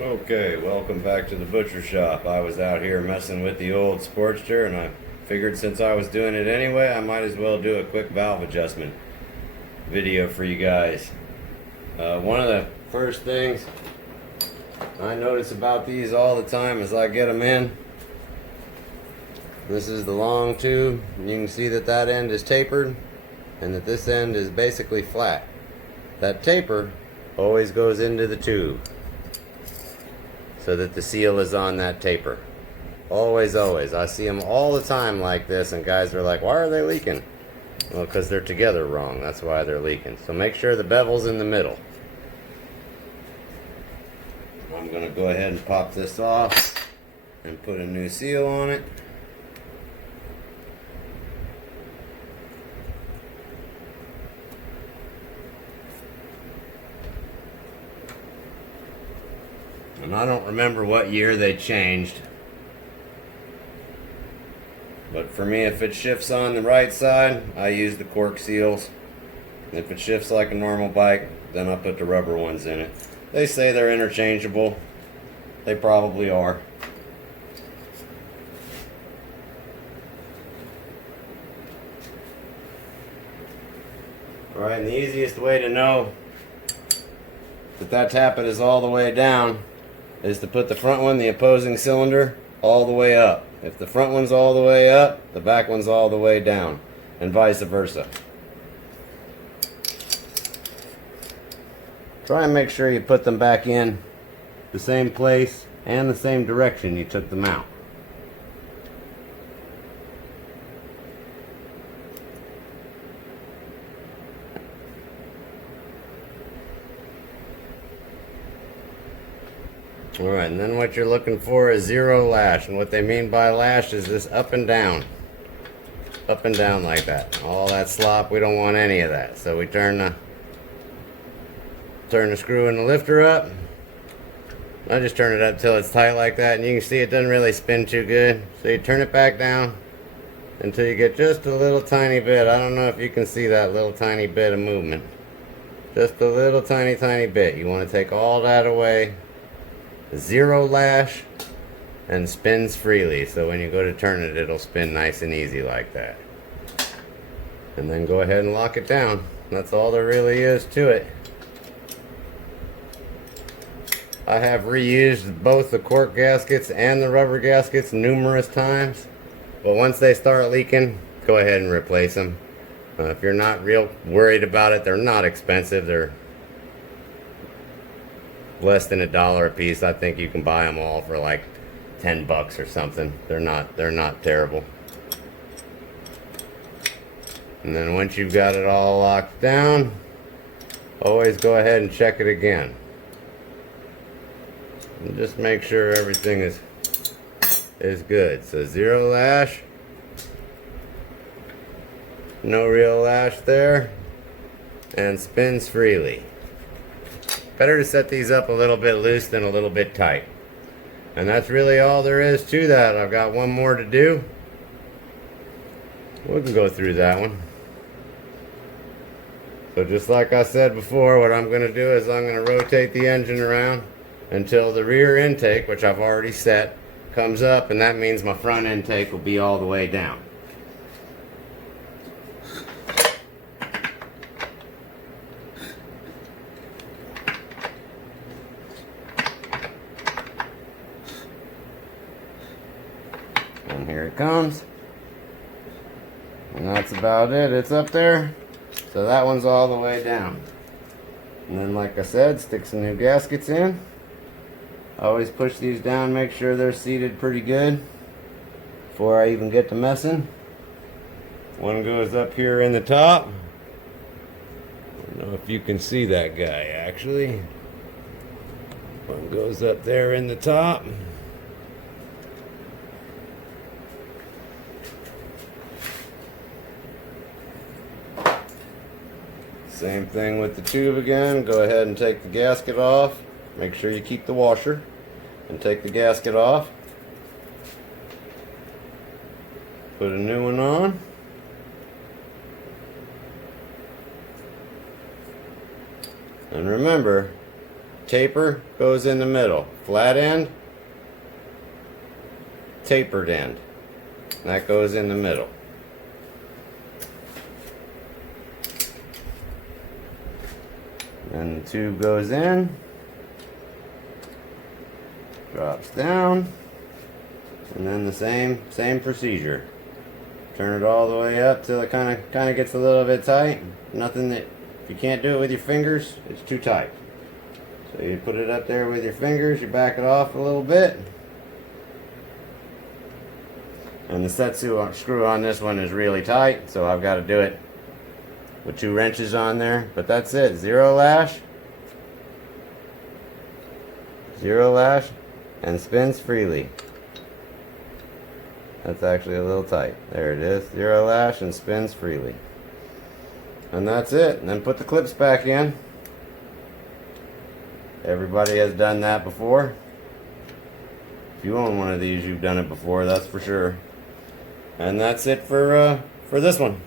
Okay, welcome back to the butcher shop. I was out here messing with the old Sportster, and I figured since I was doing it anyway, I might as well do a quick valve adjustment video for you guys. One of the first things I notice about these all the time as I get them in, this is the long tube. You can see that that end is tapered and that this end is basically flat. That taper always goes into the tube, so that the seal is on that taper. Always, always. I see them all the time like this, and guys are like, why are they leaking? Well, because they're together wrong. That's why they're leaking. So make sure the bevel's in the middle. I'm going to go ahead and pop this off and put a new seal on it. And I don't remember what year they changed, but for me, if it shifts on the right side, I use the cork seals. If it shifts like a normal bike, then I put the rubber ones in it. They say they're interchangeable. They probably are. Alright, and the easiest way to know that that tappet is all the way down is to put the front one, the opposing cylinder, all the way up. If the front one's all the way up, the back one's all the way down, and vice versa. Try and make sure you put them back in the same place and the same direction you took them out. Alright, and then what you're looking for is zero lash. And what they mean by lash is this up and down. Up and down like that. All that slop, we don't want any of that. So we turn the screw in the lifter up. I just turn it up till it's tight like that, and you can see it doesn't really spin too good. So you turn it back down until you get just a little tiny bit. I don't know if you can see that little tiny bit of movement. Just a little tiny bit. You want to take all that away. Zero lash, and spins freely, so when you go to turn it, it'll spin nice and easy like that. And then go ahead and lock it down. That's all there really is to it. I have reused both the cork gaskets and the rubber gaskets numerous times, but once they start leaking, go ahead and replace them. If you're not real worried about it, they're not expensive. They're less than $1 a piece. I think you can buy them all for like 10 bucks or something. They're not terrible. And then once you've got it all locked down, always go ahead and check it again. And just make sure everything is good. So zero lash. No real lash there. And spins freely. Better to set these up a little bit loose than a little bit tight. And that's really all there is to that. I've got one more to do. We can go through that one. So just like I said before, what I'm going to do is I'm going to rotate the engine around until the rear intake, which I've already set, comes up, and that means my front intake will be all the way down. And here it comes. And that's about it. It's up there. So that one's all the way down. And then, like I said, stick some new gaskets in. I always push these down, make sure they're seated pretty good before I even get to messing. One goes up here in the top. I don't know if you can see that guy actually. One goes up there in the top. Same thing with the tube again. Go ahead and take the gasket off. Make sure you keep the washer and take the gasket off. Put a new one on. And remember, taper goes in the middle. Flat end, tapered end. That goes in the middle. And the tube goes in, drops down, and then the same procedure. Turn it all the way up till it kind of gets a little bit tight. Nothing that, if you can't do it with your fingers, it's too tight. So you put it up there with your fingers, you back it off a little bit. And the set screw on this one is really tight, so I've got to do it with 2 wrenches on there. But that's it, 0 lash, and spins freely. That's actually a little tight. There it is, 0 lash and spins freely. And that's it. And then put the clips back in. Everybody has done that before. If you own one of these, you've done it before, that's for sure. And that's it for this one.